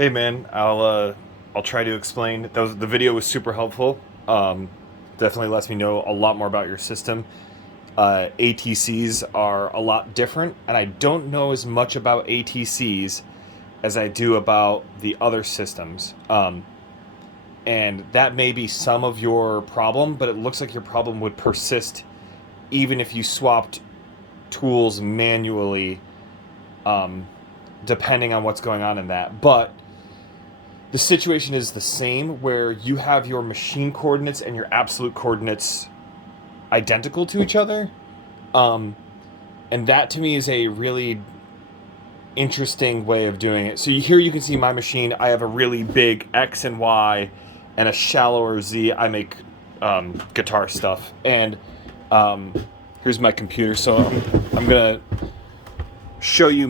Hey man, I'll try to explain. The video was super helpful. Definitely lets me know a lot more about your system. ATCs are a lot different, and I don't know as much about ATCs as I do about the other systems. And that may be some of your problem, but it looks like your problem would persist even if you swapped tools manually, um, depending on what's going on in that. But the situation is the same where you have your machine coordinates and your absolute coordinates identical to each other. Um, and that to me is a really interesting way of doing it. So here you can see my machine. I have a really big X and Y and a shallower Z. I make guitar stuff. And um, here's my computer. So I'm going to show you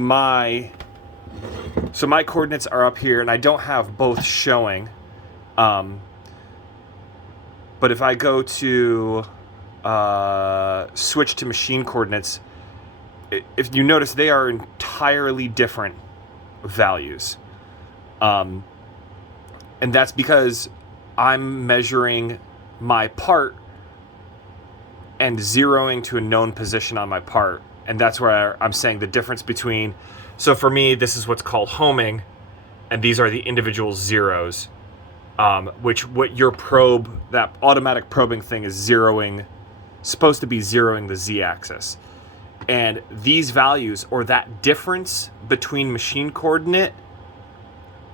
so my coordinates are up here, and I don't have both showing. But if I go to switch to machine coordinates, if you notice, they are entirely different values. And that's because I'm measuring my part and zeroing to a known position on my part. And that's where I'm saying the difference between... So for me, this is what's called homing, and these are the individual zeros, what your probe, that automatic probing thing is supposed to be zeroing the z-axis. And these values, or that difference between machine coordinate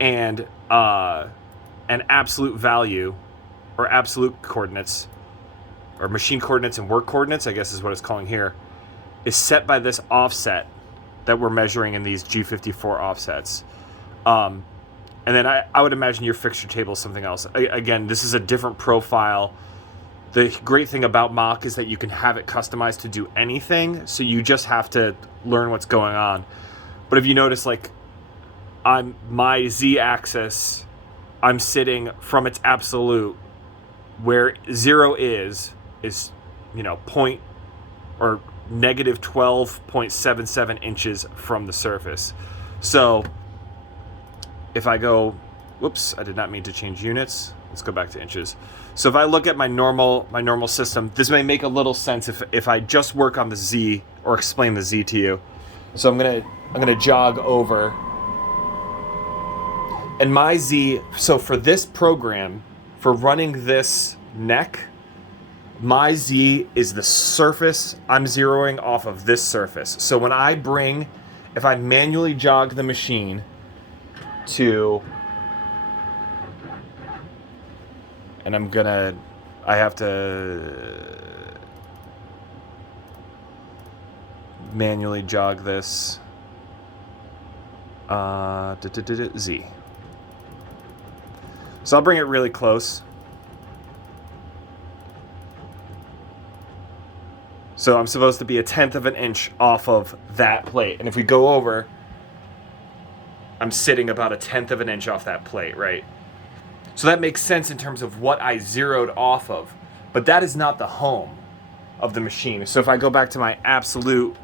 and an absolute value, or absolute coordinates, or machine coordinates and work coordinates, I guess is what it's calling here, is set by this offset that we're measuring in these G54 offsets. And then I would imagine your fixture table is something else. Again, this is a different profile. The great thing about Mach is that you can have it customized to do anything, so you just have to learn what's going on. But if you notice, like, on my z-axis, I'm sitting from its absolute, where 0 is point or negative 12.77 inches from the surface. So if I go, whoops, I did not mean to change units. Let's go back to inches. So if I look at my normal system, this may make a little sense if I just work on the Z or explain the Z to you. So I'm gonna jog over, and my Z. So for this program, for running this neck, my Z is the surface. I'm zeroing off of this surface. So when if I manually jog the machine to, and I have to manually jog this, Z. So I'll bring it really close. So I'm supposed to be 1/10 of an inch off of that plate. And if we go over, I'm sitting about 1/10 of an inch off that plate, right? So that makes sense in terms of what I zeroed off of. But that is not the home of the machine. So if I go back to my absolute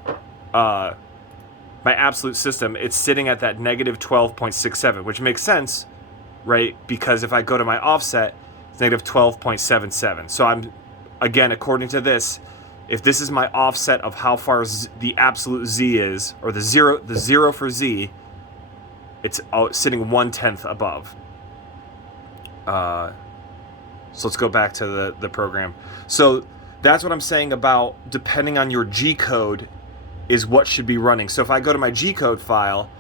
system, it's sitting at that negative 12.67, which makes sense, right? Because if I go to my offset, it's negative 12.77. So I'm, again, according to this, if this is my offset of how far the absolute Z is, or the zero for Z, it's sitting 1/10 above. So let's go back to the program. So that's what I'm saying about depending on your G code is what should be running. So if I go to my G code file,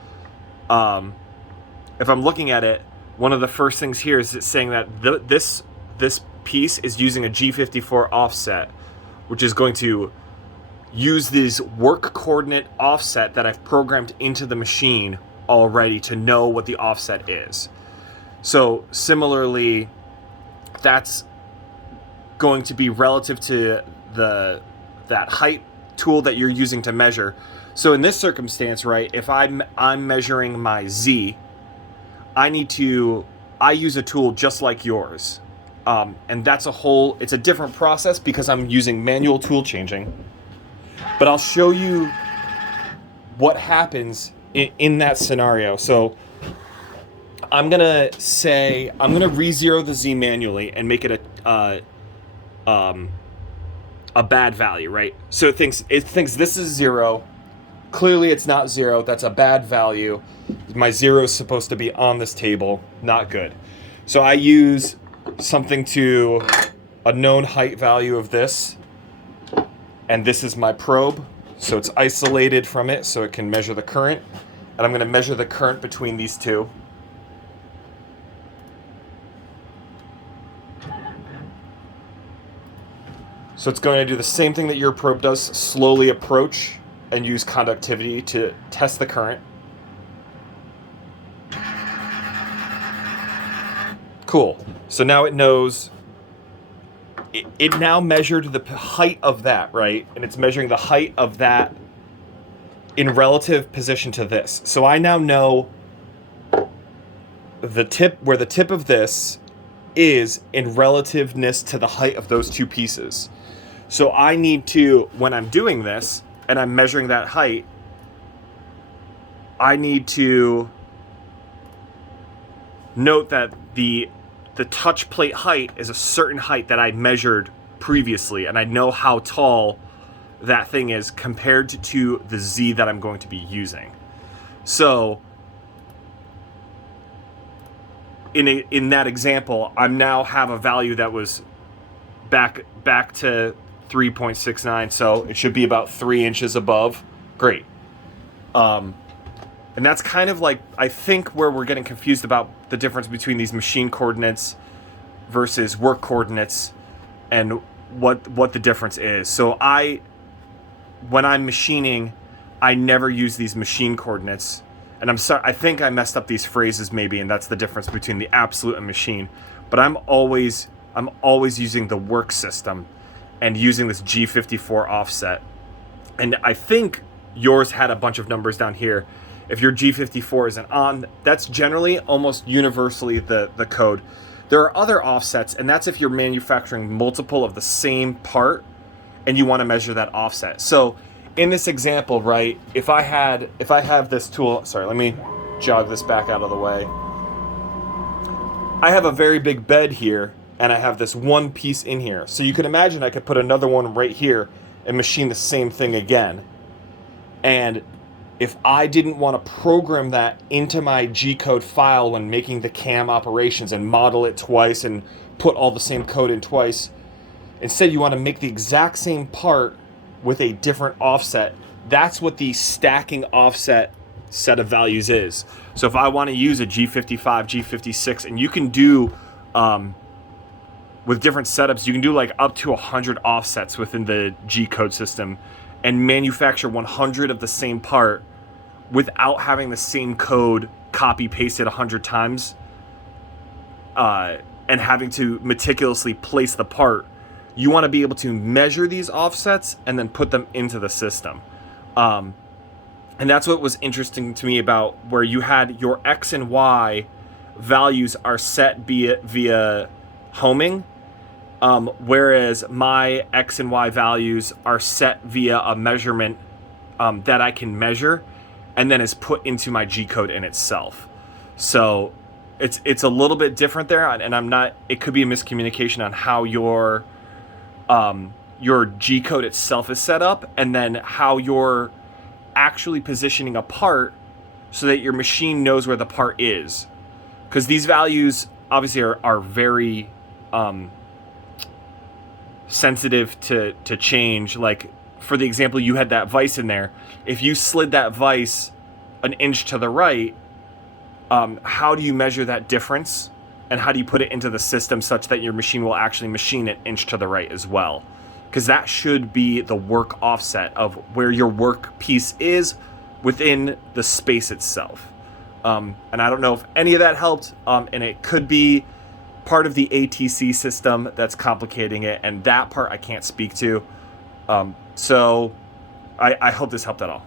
if I'm looking at it, one of the first things here is it's saying that this piece is using a G54 offset, which is going to use this work coordinate offset that I've programmed into the machine already to know what the offset is. So similarly, that's going to be relative to that height tool that you're using to measure. So in this circumstance, right, if I'm measuring my Z, I use a tool just like yours. And it's a different process because I'm using manual tool changing. But I'll show you what happens in that scenario. So I'm gonna re-zero the Z manually and make it a bad value, right? So it thinks this is 0. Clearly it's not 0. That's a bad value. My 0 is supposed to be on this table. Not good. So I use something to a known height value of this, and this is my probe. So it's isolated from it so it can measure the current. And I'm going to measure the current between these two. So it's going to do the same thing that your probe does, slowly approach and use conductivity to test the current. Cool. So now it knows, it now measured the height of that, right? And it's measuring the height of that in relative position to this. So I now know where the tip of this is in relativeness to the height of those two pieces. So I need to, when I'm doing this and I'm measuring that height, I need to note that the touch plate height is a certain height that I measured previously, and I know how tall that thing is compared to the Z that I'm going to be using. So in that example, I now have a value that was back to 3.69, so it should be about 3 inches above. Great. And that's kind of like, I think, where we're getting confused about the difference between these machine coordinates versus work coordinates and what the difference is. So when I'm machining, I never use these machine coordinates. And I'm sorry, I think I messed up these phrases maybe, and that's the difference between the absolute and machine. But I'm always using the work system and using this G54 offset. And I think yours had a bunch of numbers down here. If your G54 isn't on, that's generally almost universally the code. There are other offsets, and that's if you're manufacturing multiple of the same part and you want to measure that offset. So in this example, right, if I have this tool, sorry, let me jog this back out of the way. I have a very big bed here, and I have this one piece in here. So you can imagine I could put another one right here and machine the same thing again. And if I didn't want to program that into my G-code file when making the CAM operations and model it twice and put all the same code in twice, instead you want to make the exact same part with a different offset. That's what the stacking offset set of values is. So if I want to use a G55, G56, and you can do, with different setups, you can do like up to 100 offsets within the G-code system and manufacture 100 of the same part without having the same code copy pasted 100 times and having to meticulously place the part. You want to be able to measure these offsets and then put them into the system. And that's what was interesting to me about where you had your X and Y values are set via homing, whereas my X and Y values are set via a measurement that I can measure and then is put into my G-code in itself. So it's a little bit different there, and it could be a miscommunication on how your G-code itself is set up, and then how you're actually positioning a part so that your machine knows where the part is. Because these values obviously are very sensitive to change. Like, for the example, you had that vise in there. If you slid that vise an inch to the right, how do you measure that difference? And how do you put it into the system such that your machine will actually machine it inch to the right as well? Because that should be the work offset of where your work piece is within the space itself. And I don't know if any of that helped, and it could be part of the ATC system that's complicating it, and that part I can't speak to. So I hope this helped at all.